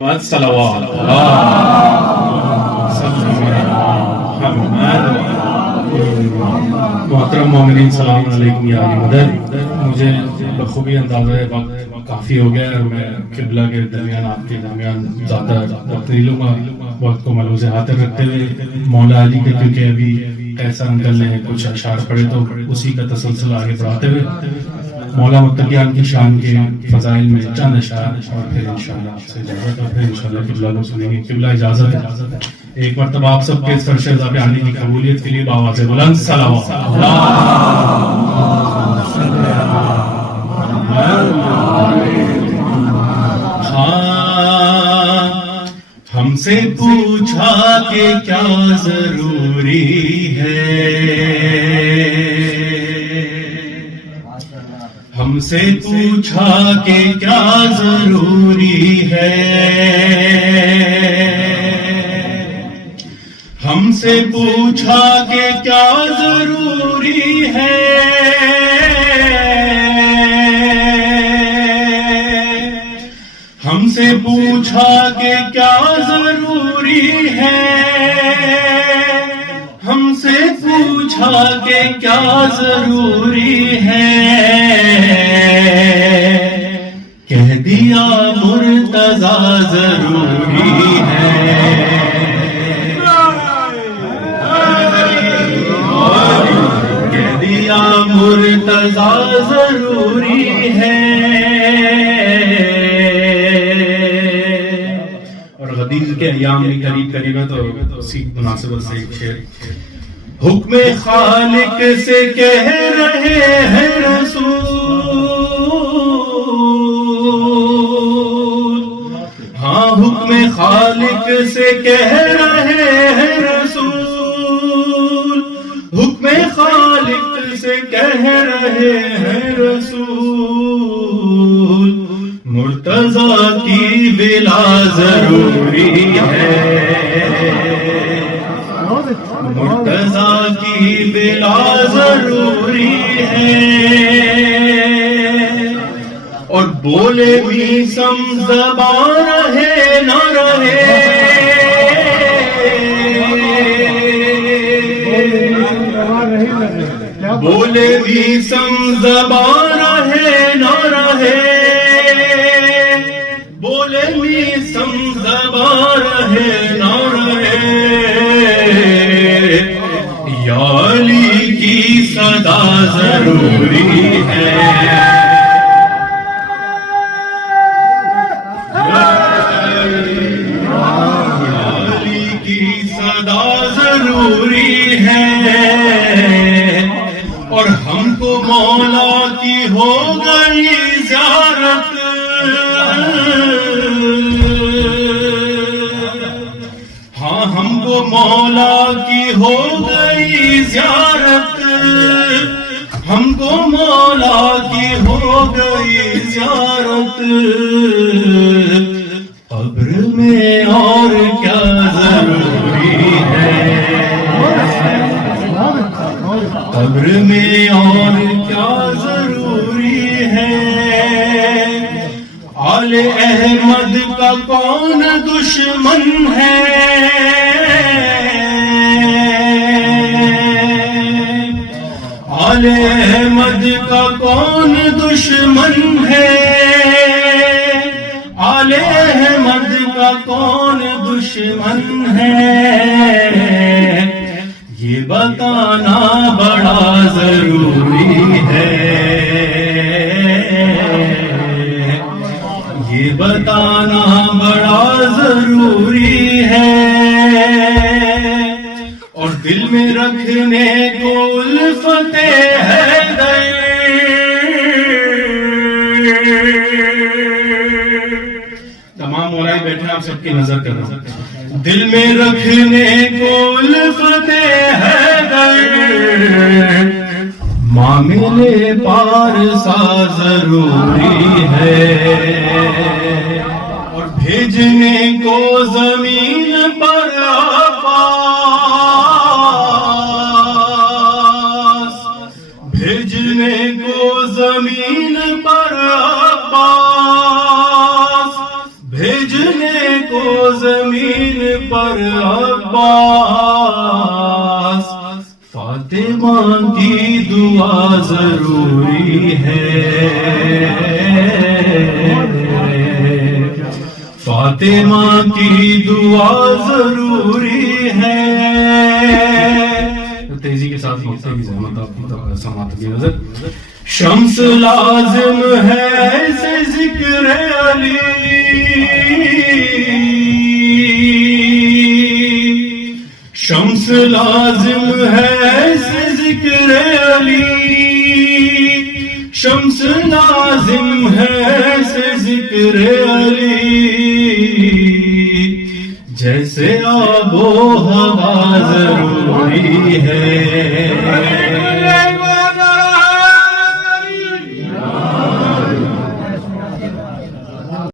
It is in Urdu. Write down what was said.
صلوات محترم مومنین، السلام علیکم یا علی مدد۔ مجھے بخوبی اندازہ ہے وقت کافی ہو گیا ہے اور میں قبلہ کے درمیان آپ کے درمیان زیادہ وقت نہیں لوں گا۔ وقت کو ملوز خاطر رکھتے ہوئے مولا علی کے، کیونکہ ابھی ایسا انکل نے کچھ اشعار پڑھے تو اسی کا تسلسل آگے بڑھاتے ہوئے مولا متقیان کی شان کے فضائل میں چند اشعار اور پھر انشاءاللہ آپ سے اجازت اور پھر انشاءاللہ قبلہ کو سنیں گے۔ قبلہ اجازت ہے۔ ایک مرتبہ آپ سب کے اس فرش رضا پہ آنے کی قبولیت کے لیے بآواز بلند صلوات۔ ہاں، ہم سے پوچھا کہ کیا ضروری ہے، ہم سے پوچھا کہ کیا ضروری ہے، ہم سے پوچھا کہ کیا ضروری ہے، ہم سے پوچھا کہ کیا ضروری ہے، ہم سے پوچھا کہ کیا ضروری ہے، کہہ دیا مرتضیٰ ضروری ہے، کہہ دیا مرتضیٰ ضروری ہے۔ اور غدیر کے ایام بھی قریب ہے تو اسی مناسبت سے ایک شعر۔ حکم خالق سے کہہ رہے ہیں رسول، ہاں حکم خالق سے کہہ رہے ہیں رسول، حکم خالق سے کہہ رہے ہیں رسول، مرتضیٰ کی ولا ضروری ہے، مرتضیٰ کی ولا ضروری ہے، اور بولے بھی سم زبان رہے نہ رہے، بولے بھی سم زبان رہے نہ رہے، بولے بھی سم زبان رہے نہ رہے، یا علی کی صدا ضروری ہے، ضروری ہے، اور ہم کو مولا کی ہو گئی زیارت، ہاں ہم کو مولا کی ہو گئی زیارت، ہم کو مولا کی ہو گئی زیارت، قبر میں اور کیا ضروری ہے، قبر میں اور کیا ضروری ہے، آل احمد کا کون دشمن ہے، آل احمد کا کون دشمن ہے، آل احمد کا کون دشمن ہے، یہ بتانا بڑا ضروری ہے، یہ بتانا بڑا ضروری ہے، اور دل میں رکھنے کو الفت حیدر، تمام مولائی بیٹھے آپ سب کی نظر کر رہا ہوں، دل میں رکھنے کو الفت حیدر، معاملے پارسا ضروری ہے، اور بھیجنے کو زمین پر عباس، بھیجنے کو زمین پر عباس، بھیجنے کو زمین پر عباس، فاطمہ کی دعا ضروری ہے، فاطمہ کی دعا ضروری ہے. تیزی کے ساتھ مقصد کی زحمت آپ سماعت کی نظر. شمس لازم ہے ایسے ذکر علی، شمس لازم ہے ایسے ذکر علی، شمس لازم ہے ایسے ذکر علی، جیسے آب و ہوا ضروری ہے.